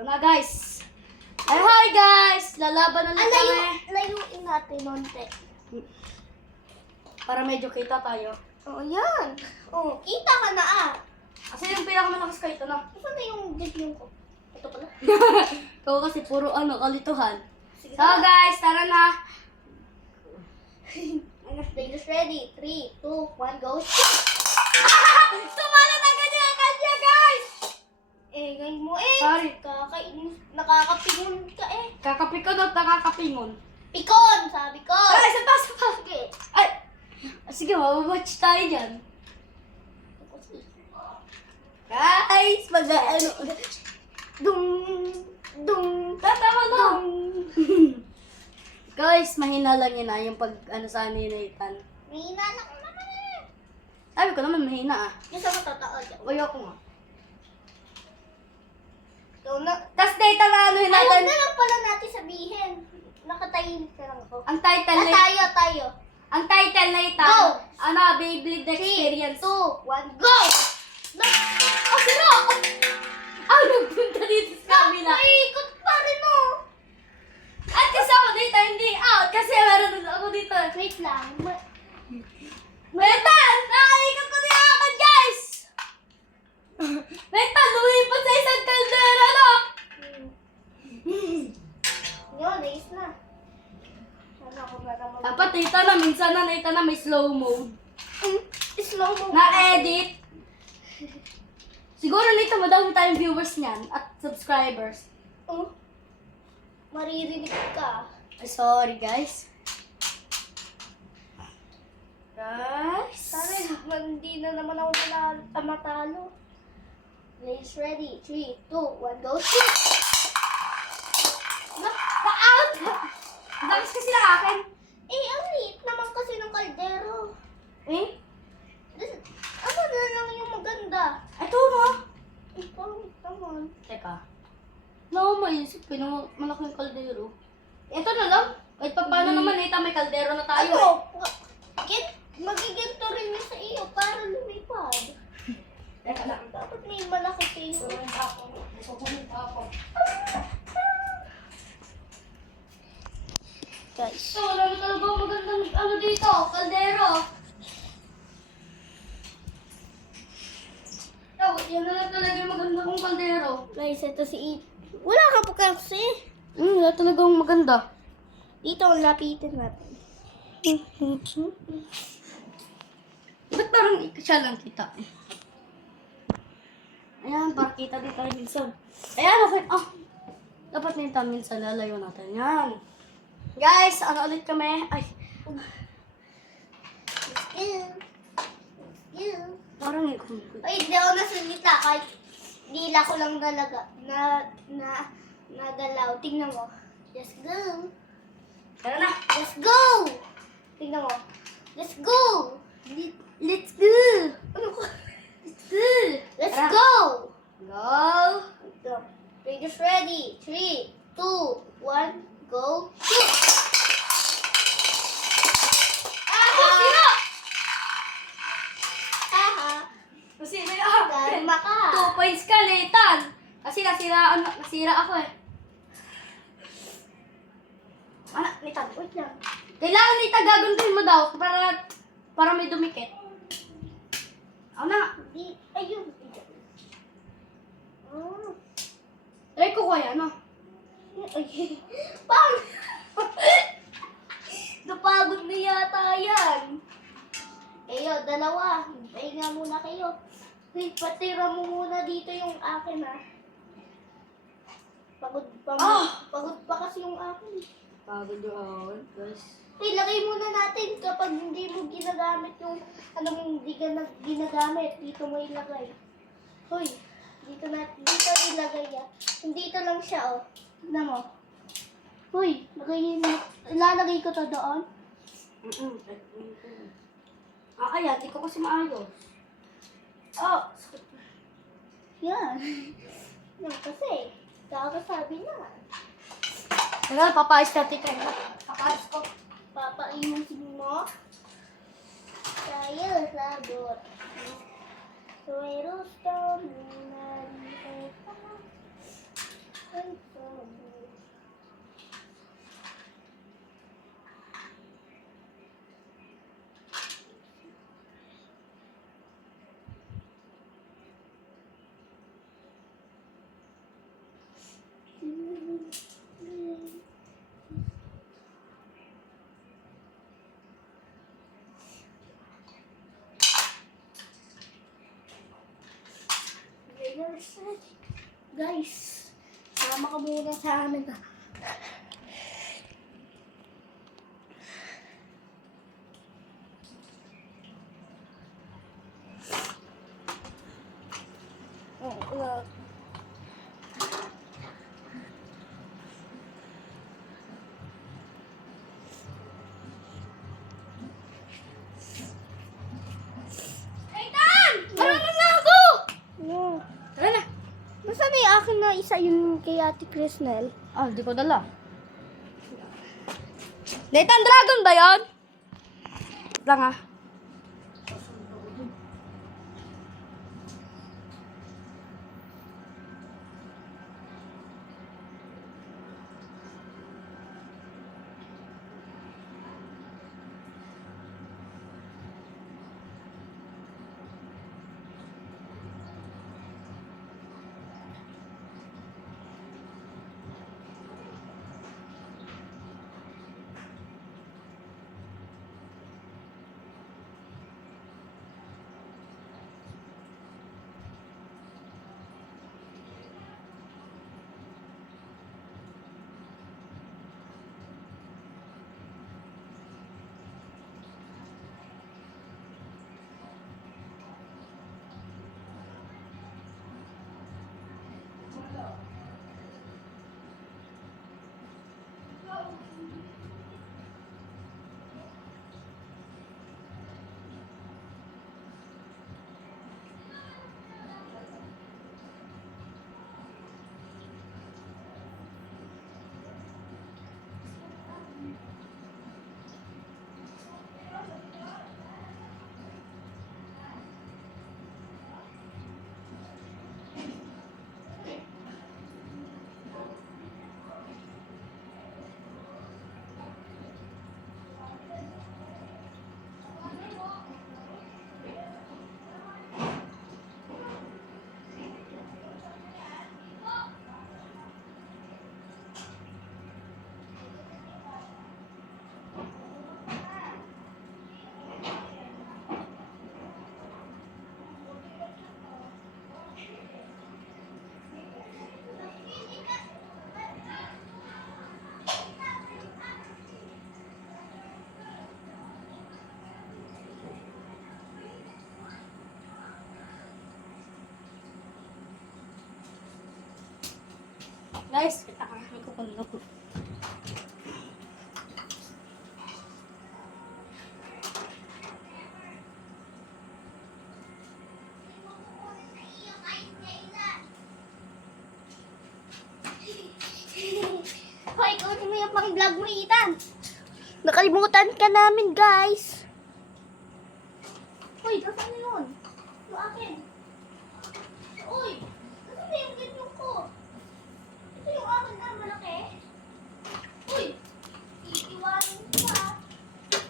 Ito na guys. Ay, hi guys! Lalaban ulit kami. Layuin natin nonte. Para medyo kita tayo. Oo, yan. Oo, kita ka na ah. Kasi yung pinakamalakas kayo ito na. Saan na yung debut ko? Ito pala. Ikaw kasi puro kalituhan. Sige So guys, tara na. Ladies ready. 3, 2, 1, go. Sumala na ganyan ang kanya guys! Eh, ngayon mo eh. Sorry. Nakakapingon ka eh. Kakapikon at nakakapingon. Pikon, sabi ko. Ay, isa pa, isa pa. Sige. Ay! Sige, mababwatch tayo dyan. Guys, ano. Dung, dung, Tama na. dung. Guys, mahina lang yun yung pag sa amin ni Nathan. May inanak ko naman eh. Sabi ko naman mahina Yung sa matataod. Ayoko nga. Ikaw na. Tapos Nathan anuhin Ayaw natin. na lang pala natin sabihin. Nakatahimik ka lang ako. Ang title na Tayo. Ang title na ito. Go! Beyblade Experience. 2, 1, go! Oh, sino? Nagpunta dito sa kabila. Ikot pa rin oh. At kasi ako dito, hindi out. Kasi meron ako dito. Wait lang. Nathan! Nakaikot ko din agad, guys! Nathan, lumipat sa isang kaldera, no? Yun, ayos na. Ano ako ba naman? Dapat minsan na may slow mode. Slow mo. Na-edit. Siguro nito madami tayong viewers niyan at subscribers. Oh. Maririnig ka. Ay, sorry, guys. Guys. Sana hindi na naman ako matalo. Ladies ready. 3, 2, 1, go. Na-out! Dakas kasi na akin. Eh, ang liit naman kasi ng kaldero. Eh? Ano na lang yung maganda? Ito na. Ikaw naman. Teka. Maisip ko na malaking kaldero. Ito na lang. Kahit pa paano naman, may kaldero na tayo. Magiginto rin yun sa iyo para lumipad. Teka lang. Dapat may malaki kayo. Guys. Ito, wala na talaga magandang dito. Kaldero. Ito, yan na lang talaga yung maganda kong kaldero. Guys, ito si It. Wala ka po kasi. Wala talagang maganda. Dito ang lapitin natin. Ba't parang siya lang kita? Ayan, para kita din tayo minsan. Ayan, okay. Dapat nito minsan lalayo natin. Yan. Guys, ulit kami? Ay, parang Ay, hindi ako nasalita kahit dila ko lang nagalaw. Tingnan mo. Let's go. Tara na. Let's go. Tingnan mo. Let's go. Let's go. Ano ko? Let's go. Let's Tara. go. Go. Ladies ready. 3, 2, 1, go. Shoot. Sino? Haha. Sino Dharma ka. 2 points ka, Nathan. Kasi nasira ako eh. Nathan. Wait lang. Kailangan Nathan gagandahin mo daw para may dumikit. Ako na. Ayun. Try ko kaya, no? Pang! Napagod na yata yan. Kayo, dalawa. Pahinga muna kayo. Wait, patira mo muna dito yung akin ha. Pagod pa kasi yung akin. Pagod yung awal, guys. Ilagay muna natin kapag hindi mo ginagamit yung hindi ka ginagamit. Dito mo ilagay. Hoy, dito ilagay ya. Dito lang siya, oh. Tignan mo. Hoy, ilalagay ko to doon. Ayan, di ko kasi maayos. Yan. Yan kasi. Kakasabi na. Teka, papayos natin kayo. Papayos ko. Papainusin mo. Tayo, sabot. Suero, stone, Guys, sama ka muna sa amin. Ethan! Marunong na ako! No. Tara na. Basta may akin na isa yung kay Ate Crisnel. Ah, di ko dala. Nathan, dragon ba yun? Lang ah. Guys, kita ka. May kukunin ako. Hoy, ikaw mo yung pang-vlog mo, Ethan. Nakalimutan ka namin, guys. Hoy, kasama yun? Yung akin. Uy, kasama yung ganyan ko? Ito yung akin na malaki. Uy, iiwanin ko pa.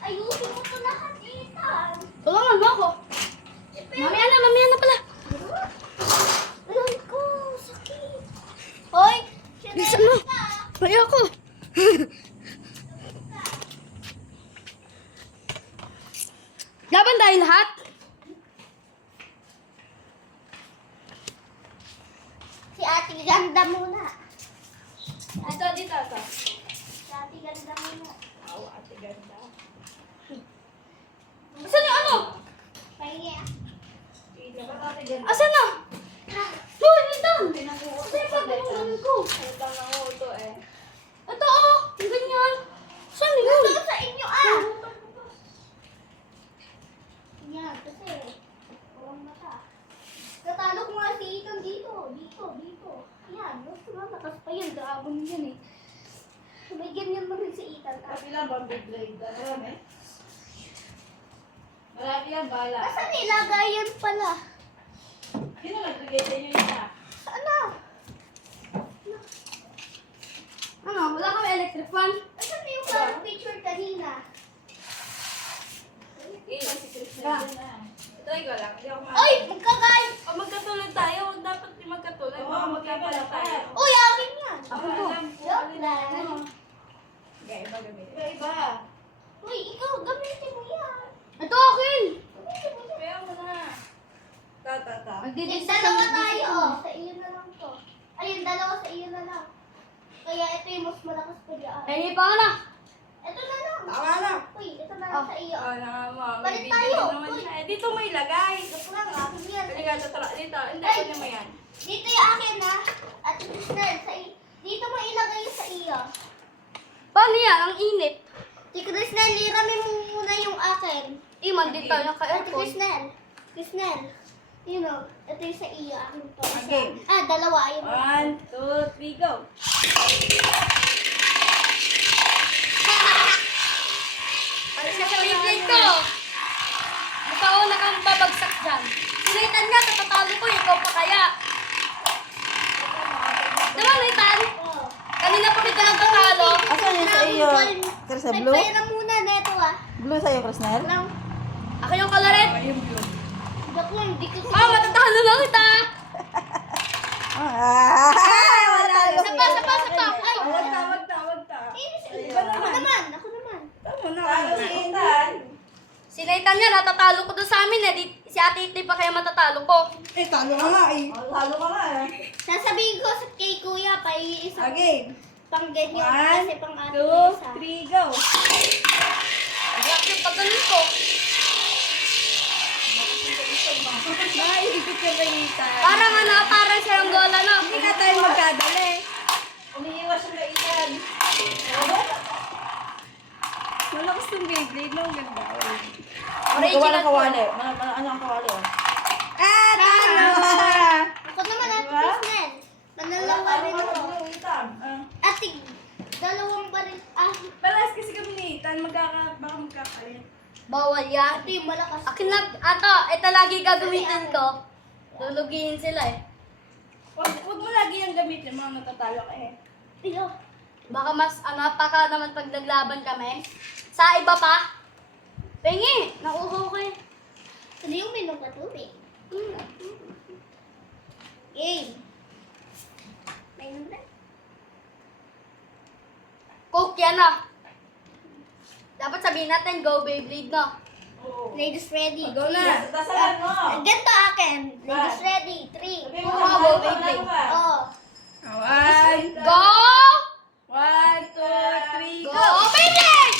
Ayusin mo ito lahat, Ethan. Tulungan mo ako. Mamaya na pala. Alam ko, sakit. Hoy, Bilisan mo. Mamaya ako. Laban tayo lahat. si Ate Ganda muna. Dito. Si Ate Ganda muna. Asan yung ano? Pahingi ah. Asan na? Hoy, Nathan! Asan yung pagkakulang ko? Ito oh, yung ganyan. Saan yun? Ito sa inyo ah. Yan, kasi walang mata. Natalo ko nga si Ethan dito. Dito. Yan, basta nga nakas pa yan. Dragon yan eh. May ganyan mo rin si Ethan. Ah. Marami yan, bala. Asan nilagayan pala? Sino nagbigay sa inyo niya? Saan na? Ano, wala kami electric fan? Asan na yung parang picture kanina? Si Krishna na. Try ko lang. Hindi ako Oy, magkakay! Pag magkatulad tayo, huwag dapat di magkatulad. Baka magkapala tayo. Uy, akin yan! Ako alam ko. Joke lang. Iba gamitin. Iba. Uy, ikaw, gamitin mo yan. Ito akin! Gamitin mo yan. Kaya mo na. Ta. Dalawa tayo, oh. Sa iyo na lang to. Ay, akin, dalawa sa iyo na lang. Kaya ito yung mas malakas pa diyan. Pengi pa ka na. Ito na lang. Tama na. Uy, ito na lang sa iyo. Oh, na, Balik may tayo. video naman Uy. siya. Eh, dito mo ilagay. Joke lang, akin yan. Halika, tatra dito. Hindi, Ay. kunin mo yan. Dito yung akin ha. At Krishnan, dito mo ilagay yung sa iyo. Paano yan? Ang init. Si Krishnan, liramin mo muna yung akin. Iman din tayo Ate naka-aircon. Krishnan, you know, ito yung sa iyo, akin to. Okay. Dalawa, yung 1, 2, 3, go. Alis ka sa Beyblade ko. Ikaw na kang babagsak dyan. Sinaitan nga, tatatalo ko. Ikaw pa kaya. Diba, Nathan? Oh. Kanina pa kita nang tatalo. Asan yung sa iyo? Chris, sa blue? Nagpahira muna neto ah. Blue sa'yo, Krishner? Lang, Ako yung kalaret. Ayun, blue. joke lang, di ko Matatalo na kita. Wala. Isa pa. Ay, Wag ta. Ako naman. Tama na. Talo si Ethan. Sinaitan niya, natatalo ko doon sa amin eh. Si Ate Iti pa kaya matatalo ko. Eh, talo ka nga eh. Lalo ka nga eh. Sasabihin ko sa kay kuya, pa isa Okay. pang ganyan 1, kasi pang ating 2, isa. 3, go. Grabe yung pagganon ko. Naibigit ka ba Ethan? Parang siyang gola na. Hindi na tayo magkadali. Umiiwas yung kaitan. Malakas ng Beyblade, no? Ang ganda. Gawa ng kawali. Ano ang kawali? Oh? Ah, talo! Ako naman at Diba? Krishnan. Manalo pa rin ako. Ah. Ate, dalawang pa rin. Palas kasi kami ni Ethan, baka magkakalit. Bawal yan. Ito yung malakas. Akin na, ito lagi gagamitin ko. Lulugihin sila eh. Huwag mo lagi yung gamitin, mga natatalo ka eh. Iyo. Baka mas, paka naman pag naglaban kami. Sa iba pa. Pengi, nauuhaw ko eh. Ano yung minom ka tubig? Game. Minom na. Coke yan ah. Dapat sabihin natin, go Beyblade na. Oo. Ladies ready. Go na! Dasalan mo. Ganito akin. Ladies ready. 3. Sabi Oo, mo, go ano Beyblade. ba? Oh. 1, 2, Go! 3, Go go! Beyblade!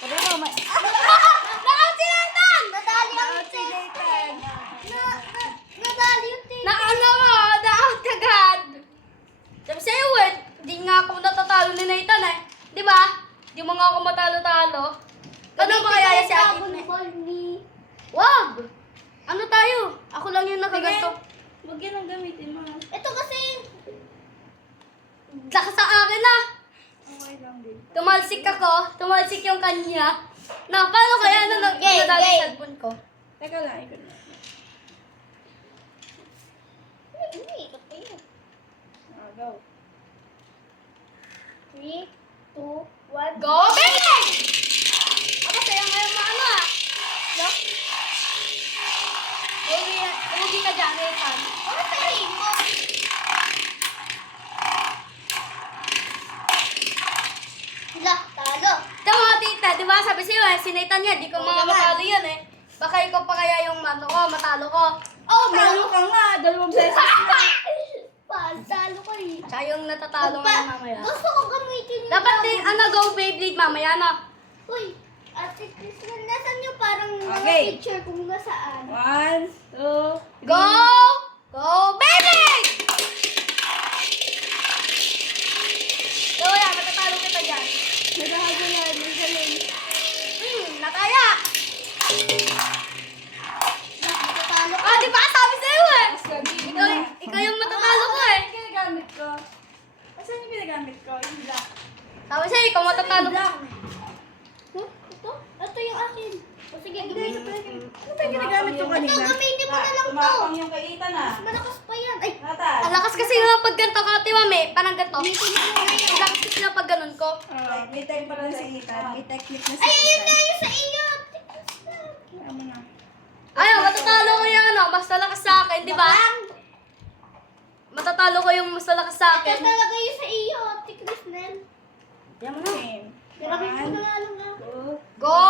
Sabi mo, Nakasinatan! Nadali ang Out si Nathan. Nadali yung tape. Na-out kagad. Sabi sa'yo eh, di nga ako natatalo ni Nathan eh. Di ba? Di mo nga ako matalo-talo. Paano ba kaya si Ate Iti? ni... Wag! Ano tayo? Ako lang yung nakaganto. Huwag yan ang gamitin mo. Ito kasi... Lakas sa akin ah! Okay lang din. Tumalsik ako. Tumalsik yung kanya. Na, paano kaya Game, nadali game. sa cellphone ko? Teka lang, ikot na. Hindi, ikot pa yun. Go. 3, 2, 1. Go, baby! Ako sa'yo ngayon maano ah. No? Uwi ka dyan, Nathan. Ano sabihin mo? Hala, talo. Tama tita, di ba sabi sa'yo eh, si Nathan yan, di ko mga matalo yan eh. Baka ikaw pa kaya yung matalo ko. Oh, Talo ka nga! Dalawang beses na. Talo ko eh. Siya yung natatalo ngayon mamaya. Gusto ko gamitin yung Dapat din, go Beyblade mamaya na. Uy, Ate Krishnan, nasan yung parang mga Okay. picture kung nasaan? 1, 2, Go! Go Beyblade! So yan, matatalo kita dyan. naghahagulan, may galing. Nataya! Natatalo ka. Ah, di ba? Sabi sa'yo eh. Mas gamitin Ikaw, na. ikaw yung matatalo ko eh. Ano yung ginagamit ko? Asan yung ginagamit ko? Yung black. Sabi sa'yo, ikaw matatalo ko. Black. Huh? Ito? Ito yung akin. O sige, gamitin mo. Ano ba yung ginagamit ko Ito, kanina? gamitin mo na lang to. Tumapang yung kaitan ah. Malakas pa yan. Ay, Natan. Ang lakas kasi nga pag ganito ka, Tiwame. Parang ganito. gamitin mo na Ang yan. lakas kasi na pag ganun ko. May tech pa lang si Ethan. May technique na si Ay, ayun na Ethan. yung sa iyo. Ate Krishnan. Tama na. Ayaw, matatalo ko yung ano, mas malakas sa akin, di ba? Matatalo ko yung mas malakas sa Ito akin. talaga yung sa iyo, Ate Krishnan. Yan mo na. Game. Gamitin mo 1, na nga lang ha. 2, Go!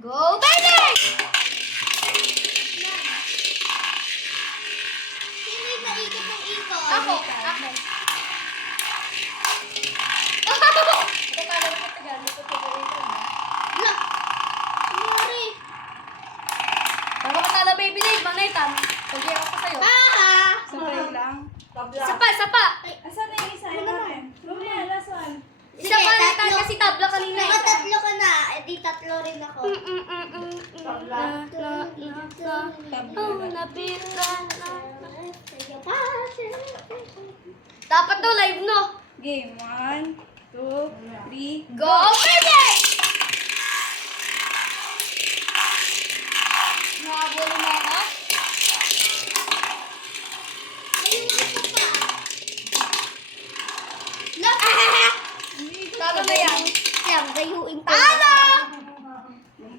Go, baby! Sino yung naikot ng Isa pa, isa pa. Asan na yung isa? Yung akin. Mamaya, last one. Isa pa Nathan kasi tabla kanina. Nakatatlo ka na. Eh di tatlo rin ako. Oh, napita na. Sige pa. Dapat daw live, no? Game. 1, 2, 3. Go, baby! Nakabuli mo ako? Talo na yan. Yan, gayuin ko. Talo!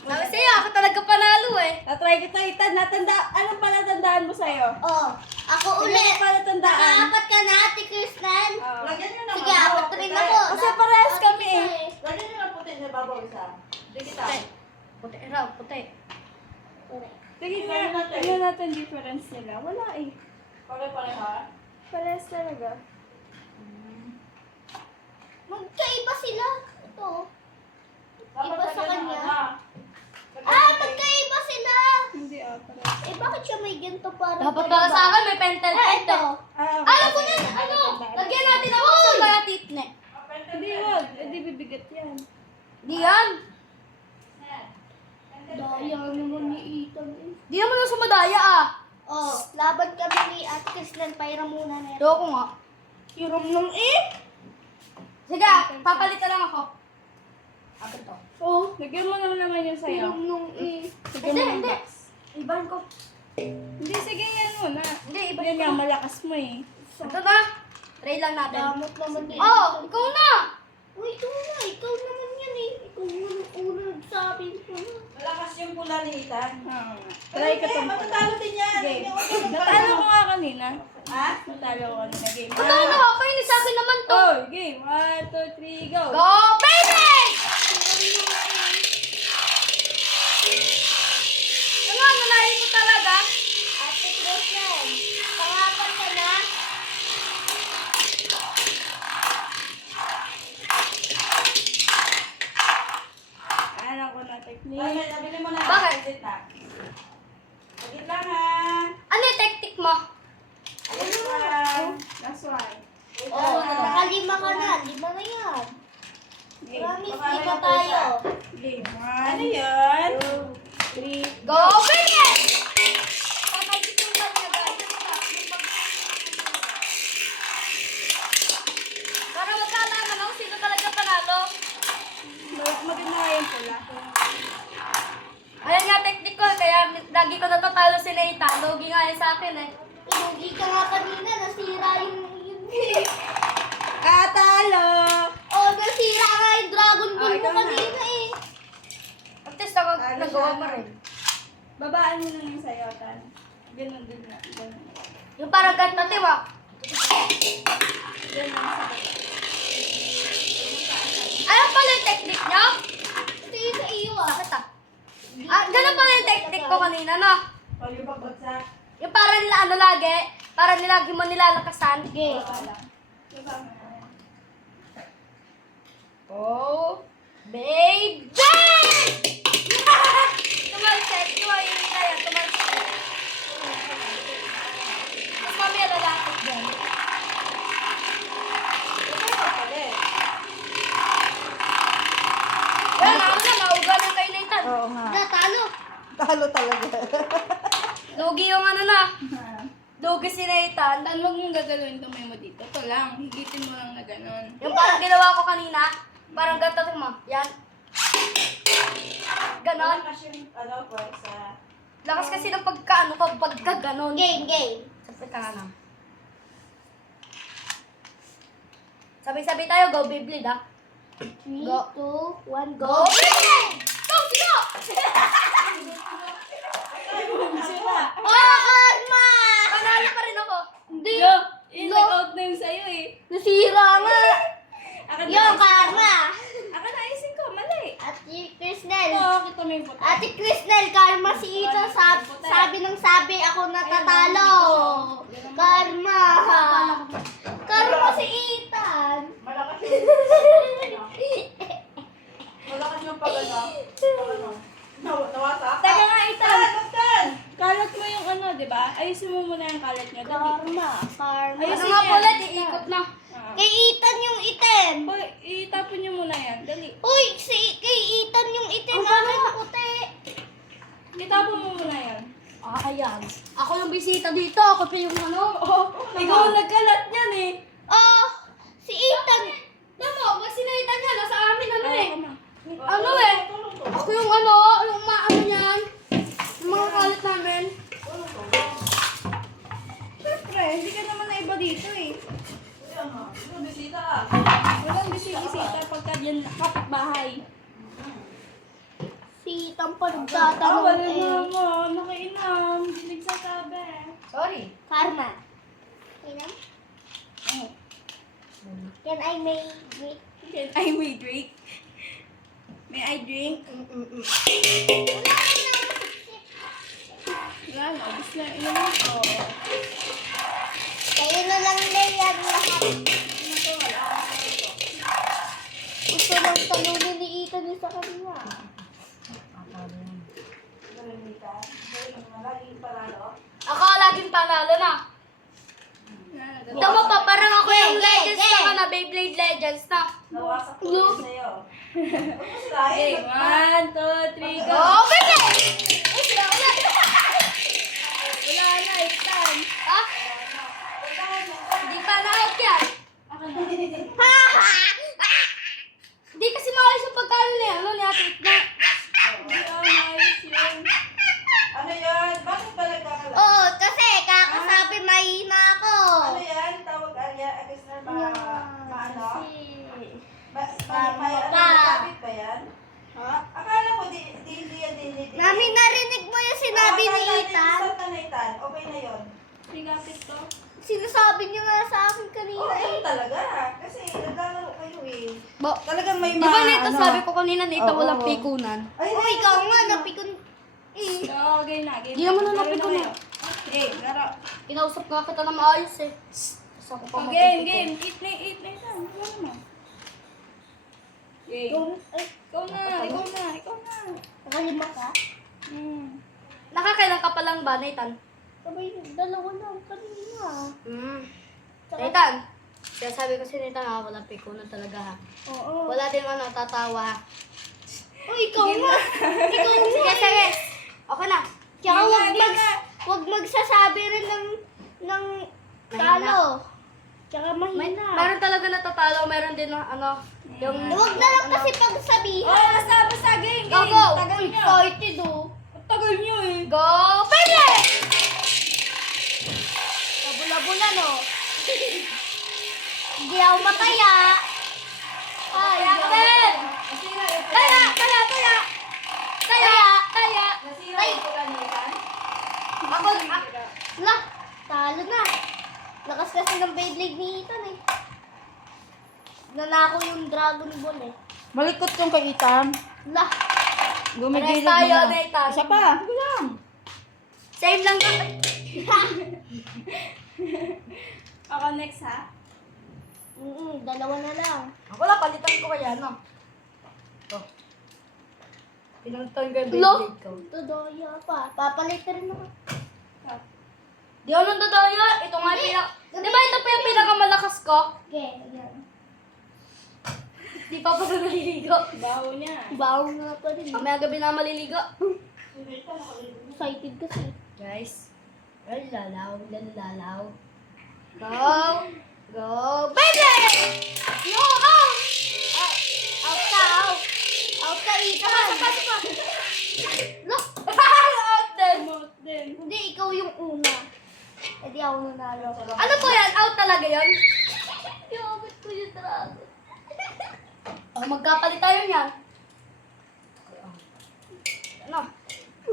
Sabi sa'yo, ako talaga panalo eh. Tatry kita, Ethan. Anong palatandaan mo sa'yo? Oh, ako Ano ulit. yung palatandaan? Nakaapat ka na, Ate Kristen. Oh. Lagyan nyo naman. Sige, apat rin ako. Kasi parehas kami eh. Lagyan nyo ng puti na babaw isa. Hindi kita. Puti raw, puti. Tingnan natin difference nila. Wala eh. Pare-pareha. Parehas talaga. Magkaiba sila. Ito. Dapat Iba sa lagyan ng kanya. ano. Magkaiba sila. Hindi parehas. Eh, bakit siya may ganito para? Dapat para sa akin, may pentel Ah, ito. Alam ko na, ano, lagyan natin ako sa kaya titne. Hindi, wag. Hindi bibigat yan. Di yan. Daya naman ni Ethan eh. Di naman yung sumadaya ah. Oh, laban kami ni Ate Kristen. Pairam muna na. Ito ko nga. Hiram nung eh. Sige, papalitan lang ako. Ako to. Oh, lagyan mo naman yung sayo. Pairam nung eh. Lagyan mo ng Hindi. box. Iban ko. Hindi, sige yan muna. Hindi, iban Yan ko. nga, malakas mo eh. Ito na. Try lang natin. Damot naman ni Oh, ikaw na. Uy, ikaw na. Ikaw naman yan eh. Ikaw unang sabi ko na. Malakas yung pula ni Ethan. Try ka itong Matatalo din yan. game. Huwag yung Natalo ko nga kanina. Ha? Natalo ko kanina. Game. Ano na ako? Ini sa akin naman to. Oh, game. 1, 2, 3, go. Go, baby! Ano, nanahin ko talaga? Ate Kristen, pangapat ka na. Alam ko na technique. Bakit? Nabili mo na. Bakit? Saglit na. Saglit lang ha. Ano yung tactic mo? Saglit lang. That's why. Oh, nakalima ka na. 5 na yan. Game. Promise, Baka 5 may tayo. Game. 1, Ano yun? 3. Go, baby! Papagsit yung kanya, guys. Para magkalaman ako sino talaga panalo. Maganda nga yung pula. Ayan nga technique ko, kaya lagi ko natatalo si Nathan. Logi nga yan sa akin eh. Inugi ka nga kanina. Nasira yung... Talo! Oh, nasira nga yung Dragon Ball mo ikaw na. kanina eh. At least ako nagawa mo rin. Babaan mo na yung sayo, Tan. Ganun din na. Ganun. Yung parang ganito, di ba? Ganun sa baba. Ano pala yung technique niya? Ito yung sa iyo ah. Bakit ah? Ganun pala yung technique ko kanina, no? O yung pagbagsak. Yung parang nila ano lagi, parang nilagi mo nilalakasan. Okay. Baba mo na. Oh, baby! Tumalsik, tumalsik. Tapos mamaya lalakot din. Ito yung papalit. Yan, ako na, maugalan kayo Nathan. Oo nga. Natalo. Talo talaga. Lugi yung ano na. Lugi si Nathan. Tan, huwag mong gagalawin kamay mo dito. Ito lang. Higitin mo lang na ganun. Yung parang ginawa ko kanina, parang ganito mo. Yan. Ganon. Kasi yung ano, sa... Lakas kasi ng pagka ganon. Game. Sabi ka nga lang. Sabi-sabi tayo, go Beyblade ah. 3, Go. 2, 1, Go go. Beyblade! Go, sino? Oh, Karma! Panalo pa rin ako. Hindi. Nag-out na yung sayo eh. Nasira nga. Akin na Yung ayusin Karma. ko. Akin na ayusin ko. Mali. Ate Kristen. Oo, kita mo yung buto. Ate Kristen, Karma si Ito. Sabi ng sabi, ako natatalo. Karma. Karma si Ethan. Malakas yung... Malakas yung pag-ano. Pag-ano. Nawasak? Teka nga, Ethan. Buksan! Kalat mo yung ano, di ba? Ayusin mo muna yung kalat niya. Dali. Karma. Ayusin ulit, iikot na. Kay Ethan yung itim. Hoy, itapon niyo muna yan. Dali. Uy, kay Ethan yung itim. Akin puti. Itapon mo muna yan. Ayan. Ako yung bisita dito. Ako pa yung ano. Ikaw ang nagkalat niyan eh. Oh, si Ethan. Tama, wag sinalitan niya. Nasa amin ano eh. Kama. Ano eh. Ako yung ano, yung maano niyan. Yung mga kalit namin. Siyempre, hindi ka naman na iba dito eh. Bisita Walang bisita pagka dyan kapitbahay. Si Ethan pa Wala nagtatanong na eh. mo. Nakiinam. Hindi nagsasabi. Sorry. Karma. Inan? Oh. Can I make it? Can I may drink? May I drink? Wala na. Ubus na. Inumin ko. Kayo na lang na yan lahat. Gusto lang talunin ni Ethan yung sa kanila. Ako laging panalo na. Ito mo pa, parang ako yung Legends na na, Beyblade Legends na. Nawasak ko yun sa'yo. Huwag mo sirain. Okay, 1, 2, 3, go. Oh, pwede! Wala. Wala na. It's time. Ha? Hindi pa na-out yan. Hindi kasi maayos yung pagkano niya. Ano niya, na. Hindi ayos yun. Ano yan? Bakit ba nagkakalat? Oo, kasi kakasabi mahina ako. Ano yan? Tawag Arya? Agos na maano? May Pa. kapit ba yan? Ha? Akala ko di yan. Mami, narinig mo yung sinabi ni Ethan? Ethan. Okay na yun. Sigapit to. Sinasabi niyo nga sa akin kanina Oo, eh. talaga. Kasi naglalaro kayo eh. Bo, Talagang may di ba nito sabi ko kanina nito Oo, walang oo. pikunan? Ay, Oh, ikaw nga, napikon. Eh. Oo, game na. Game Hindi naman na napikon na. Eh, laro. Kinausap nga kita na maayos eh. Gusto ko pa Oh, game, mapipikon. game. Eat na yan. Laro mo. Game. Ay, Ikaw na. nakalima ka? Nakakailan ka pa lang ba, Nathan? Sabay, dalawa lang kanina. Nathan, kaya sabi ko si Nathan ha, walang pikunan talaga ha. Oo. Wala din ano, tatawa ha. Oh, ikaw nga. Ikaw nga. Sige, sige. Okay na. Tsaka Game na. wag magsasabi rin ng talo. Tsaka May, mahina. meron talaga natatalo, meron din na ano, yung... Huwag na lang kasi pagsabihan. Oh, basta game. Go, go. Tagal Uy, nyo. excited oh. Tagal nyo eh. Go! Pwede! Kabula-bula no. Hindi ako mataya. Ay, Kaya ka din! Nasira yung Kaya! Nasira yung pulanitan. Ako, La, talo na. Lakas kasi ng Beyblade ni Ethan eh. Nanako yung Dragon Ball eh. Malikot yung kay Ethan. La, Pares tayo, Nathan. Isa pa. Sige lang. Same lang kami. Ako next ha. dalawa na lang. Ako lang, palitan ko kaya, no? Ito. Pinuntan ko yung Lo? Beyblade ko. Tudoya pa. Papalit rin ako. Di ako nang dodaya. Ito nga yung pinak... Di ba ito pa yung pinakamalakas ko? Okay, yan. Di pa pa naliligo. Baho niya. Bawo nga pa rin. Mamaya gabi na maliligo. Excited kasi. Guys. Lalalaw. Go! Go! Baby! Yo! Out! Out ka, out. Out ka, Ethan. Sapa! Look, Out din! Remote din. hindi, ikaw yung una. Eh di ako nanalo. Ano po yan? Out talaga yun? Yabot ko yung dragon. Oh, magkapalit tayo niyan. Ano?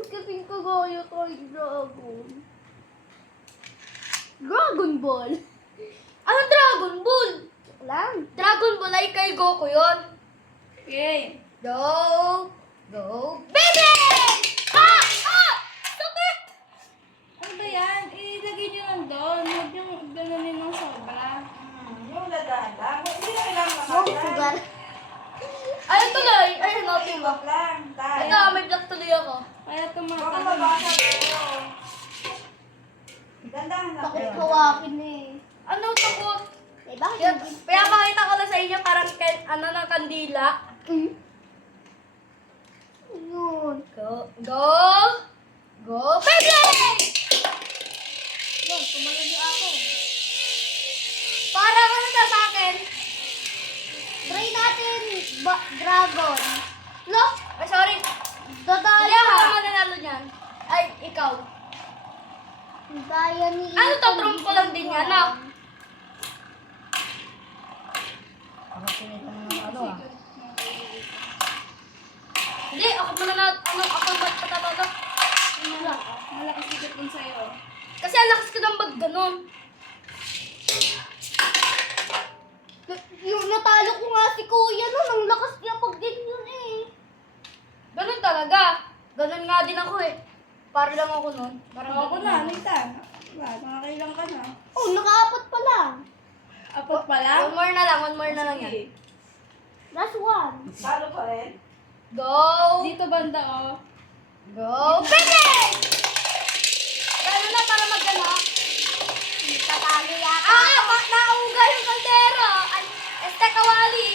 Kasing kagaya kay Dragon. Dragon Ball. Ano Dragon Ball? Lang. Dragon Ball ay kay Goku yun. Okay. Go! Go! Baby! Ah! Sakit! Ano ba yan? Ilagay nyo lang doon. Huwag yung ganonin ng sobra. Yung ladahan lang. Hindi na kailangan Wow, sugar. Ayun tuloy! Ayun, natin ba? Ikot lang. Tayo. Ito, may black tuloy ako. Kaya Baka tumatalon. mabasa ko. Dandahan lang. Takot hawakin eh. Ano takot? Eh, bakit Kaya hindi? pinapakita ko lang sa inyo parang ng kandila. Yun. Go! Go! Go! Beyblade! Yun, tumalon yung ako. Para ano sa akin? Try natin dragon. Look, Ay, sorry. dadaya. Hindi ako ang mananalo niyan. Ay, ikaw. Daya ni Ano to? Trumpo lang din yan, no? Ako pinita mo ng ano ah. Hindi, ako ako magpatataga. Malakas dikit din sa'yo. Kasi ang lakas ko ng mag ganun. Yung natalo ko nga si kuya nun, ang lakas niya pag ganyan eh. Ganun talaga. Ganun nga din ako eh. Para lang ako nun. Parang Ako ganun na, Nathan. Diba, nakakailang ka na. Oh, nakaapat pa lang. Apat pa lang? One more na lang yan. Sige. Last one. Talo pa rin? Go! Dito banda, oh. Go! Finish! Gano'n na para magano? Tatalo yata. Nauga yung kaldero! Ay, kawali!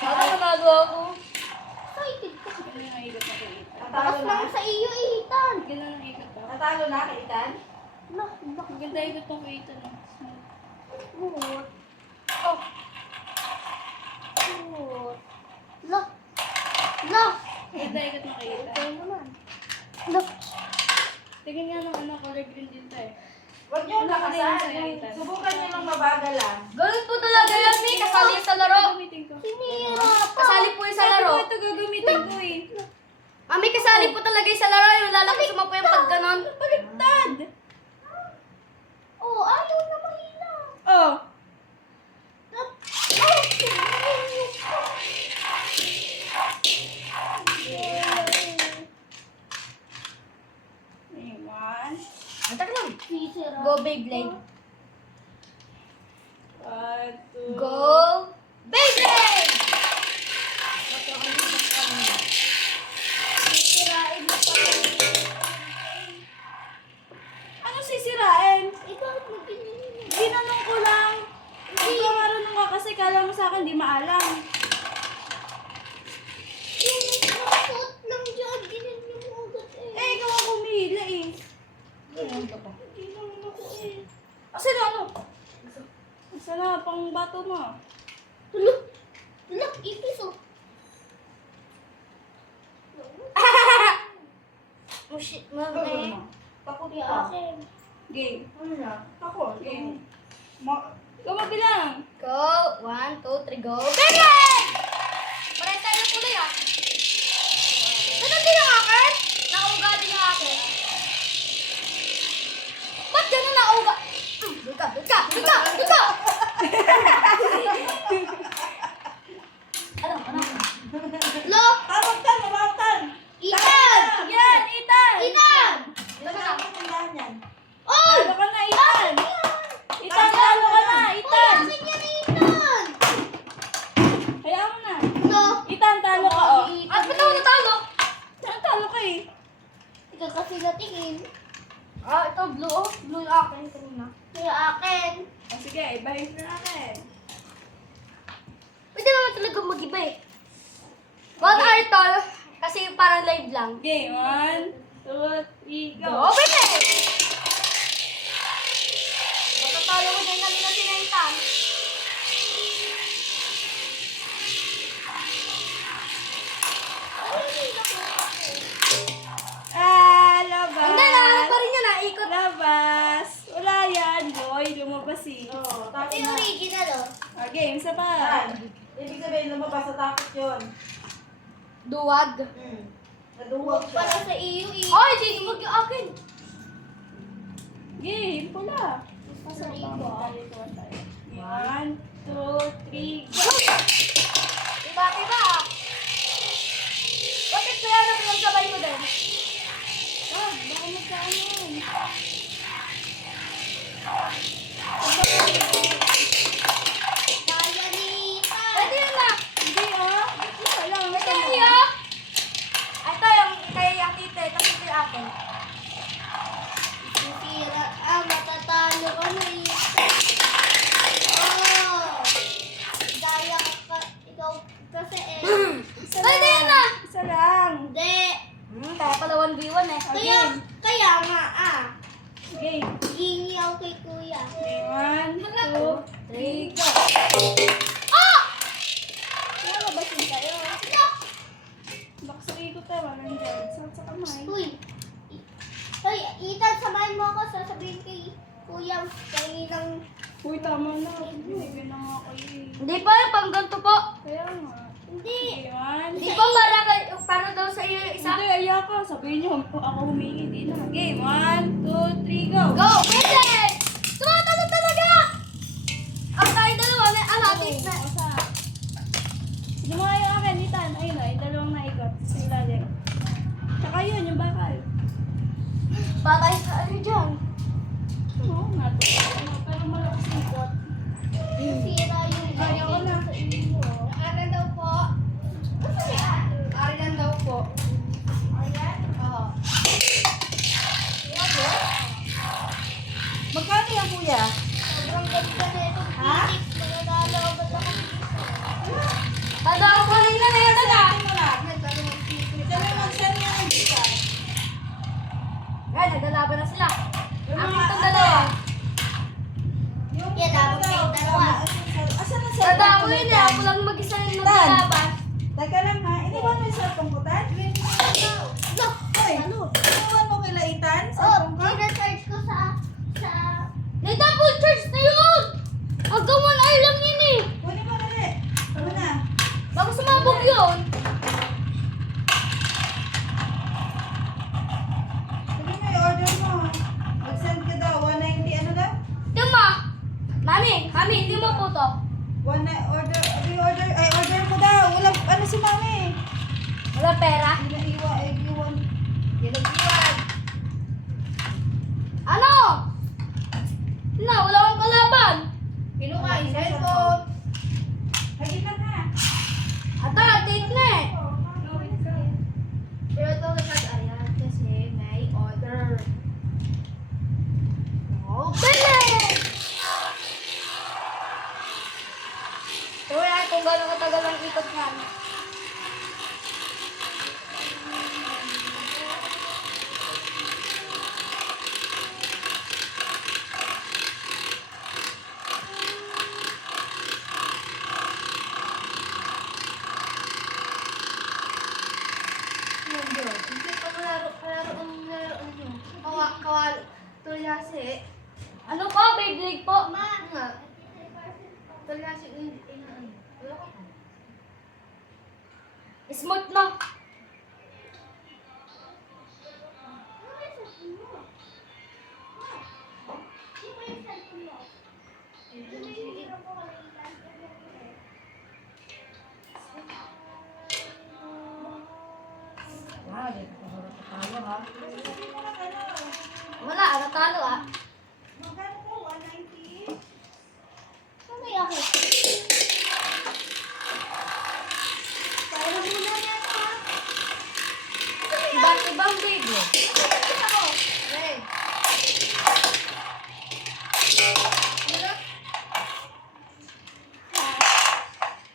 Sana manalo ako. Excited ka. Ganun ang ikot na kay Ethan. Takas Natalo na? lang sa iyo, Ethan. Ganun ang ikot to. Natalo na kay Itan? Lah, Maganda ikot to kay Ethan. Oh. Smooth. good. Oh, Good. Lah. Lah. Maganda ikot mo kay Ethan. Ito naman. Lah. Tingin nga ng ano, color green din to eh. Huwag niyo Ano ba yan sa'yo, lakasan. Itan? Subukan niyo lang mabagalan. ganun po talaga yan, Mi. Kasali yan sa laro. Gagamitin ko. Sinira pa. Kasali po yan sa laro. Ito gagamitin ko eh. Mami, kasali po talaga yan sa laro. Yung lalaki mo po yung pag ganon. Baliktad! Oh, ayaw na mahina. Oh! May one. Antak lang. Sisira. Go, Beyblade. One, two. Go, Beyblade! Sisirain mo pa. Ano sisirain? Eh, bakit mo ganyan? Ginanong ko lang. Hindi ka marunong ka kasi kala mo sa akin di maalam. Yung nakasuot lang dyan, ganyan mo agad eh. Eh, ikaw ang pumila eh. Hindi naman ako eh. Kasi ano? Isa na, pang bato mo. Tulog. Tulog, ipis oh. Oh shit, Gagawin mo. Takot Yung ka. akin. Game. Ano na? Ako. Game. Ma- Ikaw mabilang. Go! 1, 2, 3, go! Beyblade! Parehas tayo ng kulay ah. Ganun din yung akin? Nauga din yung akin. Ba't ganun nauga? Doon ka! Ano? Look! Tawagtan! Mabawagtan! Ethan! Yan, Ethan! Ethan! Tindahan yan. Oh! Talo ka na, Ethan! Ethan, talo ka na, Uy, Ethan! akin yan, Ethan! Hayaan mo na. No. Ethan, talo ka, oh. At ba't ako natalo? Saan talo ka eh? Ikaw kasi natingin. Ah, ito blue oh. Blue yung akin kanina. Kaya akin. Oh, sige, ibahin na natin. Pwede naman talaga mag-iba eh. One hour to. Kasi parang live lang. Okay, 1, 2, 3, Go! go! Beyblade! Matatalo ko din kanina si Nathan. Ah, labas! Hindi, nakano pa rin yan ah. Ikot. Labas! Wala yan, boy. Lumabas eh. Oo, Ito tapos yung na. original oh. Okay, isa pa. Yan. Ibig sabihin, lumabas sa takot yun. Duwag. Naduwag Huwag pala siya. sa iyo eh. Ay, di duwag yung akin. Game, pula. Sa libo ah. 1, 2, 3, go! Iba ah. Bakit kaya na pinagsabay mo din? Ah, baka magkaanon. Kaya ni Ethan. Pwede yun na. Hindi ah. Isa lang. Pwede yun ah. Ito yung kay Atite, tapos ito yung akin. Game. Hingi ako kay kuya. Okay, 1, 2, 3, go. Nalabasin kayo. Baka sa ikot tayo, walang dyan. Sa kamay. Uy. Hoy, Ethan, samahan mo ako. Sasabihin kay kuya. Kaya ng... Uy, tama na. Binigyan na nga kayo eh. Hindi pa, pang ganito po. Kaya nga. Hindi. Okay, 1, Hindi pa para daw sa iyo yung isa. Hindi, aya ka. Sabihin niyo, ako humingi. Hindi na. Game, 1, 2, 3, go. Go! Pwede! Tumatalo talaga! Ang tayo dalawa na natin na. Asa. Sino mga yung akin, Ethan? Ayun na, yung dalawang naikot. Sa ilalim. Tsaka yun, yung bakal. Patay sa ano dyan. Oo nga to. Pero malakas ikot. Sira yung Kaya ko na. sa inyo. Aran daw po. Aran daw po. Oo. Magkano yan, kuya? Sobrang ganda na ito. Ha? Mananalo ba't ako? Tadaan ko rin na ito na. Sabi mo, saan yan ang bisa? Yan, naglalaban na sila. Yung Ang mga itong dalawa. Yung Yan, dapat kayong dalawa. Asan ang Tadaan cellphone ko ko rin nito? eh. Ako lang mag-isa yung naglalaban. Teka lang ha, iniwan mo yung cellphone ko, Tan? Hoy, iniwan mo kila Ethan? Oh, Cellphone ko? tina-charge ko sa... Nita, full charge na yun! Hanggang 1 hour lang yun eh. Kunin mo dali. Ano na? Baka sumabog yun. Sabi mo, i-order mo. Mag-send ka daw, 190, ano daw? Tama. Mami, hindi mo po to. Order mo daw. Wala, ano si mami? Wala pera. Iwan. Ginagdiwan. Ano? Na, wala akong kalaban. Kinuha yung cellphone. Hagitan ha. Ata, date na eh. Pero ito kasi ayan kasi may order. Bili! So, yan kung gano'ng katagal ang ikot niyan. Hindi pa kalaro nyo. Kawal. Tulyasi. Ano po? Beyblade po? Ma. Nga. Tulyasi. Smart na. Wow, di ka talo ha. Sabi mo lang ano. Wala, natalo ah. Magkano to? 190? Ano yung akin? Para muna na ito ha. Ibang Beyblade. Red.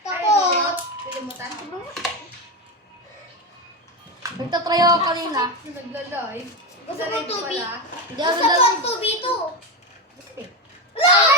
Tapos, kalimutan. Nagtatry ako kanina. Nagla-live. Gusto Sa mo live 2B? pala. Hindi ako Gusto mo naglalaro. 2B2?